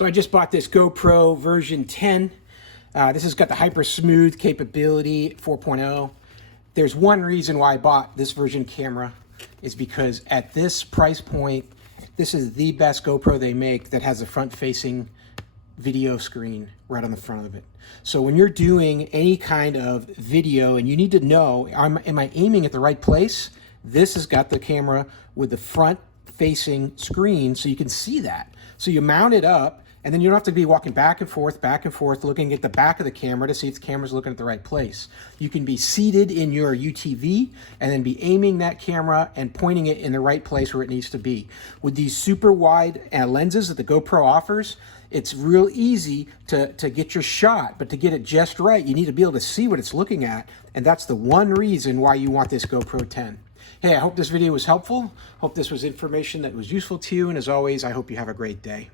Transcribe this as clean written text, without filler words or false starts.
So I just bought this GoPro version 10. This has got the hyper smooth capability 4.0. There's one reason why I bought this version camera is because at this price point, this is the best GoPro they make that has a front facing video screen right on the front of it. So when you're doing any kind of video and you need to know, am I aiming at the right place? This has got the camera with the front facing screen so you can see that. So you mount it up and then you don't have to be walking back and forth, looking at the back of the camera to see if the camera's looking at the right place. You can be seated in your UTV and then be aiming that camera and pointing it in the right place where it needs to be. With these super wide lenses that the GoPro offers, it's real easy to get your shot, but to get it just right, you need to be able to see what it's looking at, and that's the one reason why you want this GoPro 10. Hey, I hope this video was helpful. Hope this was information that was useful to you, and as always, I hope you have a great day.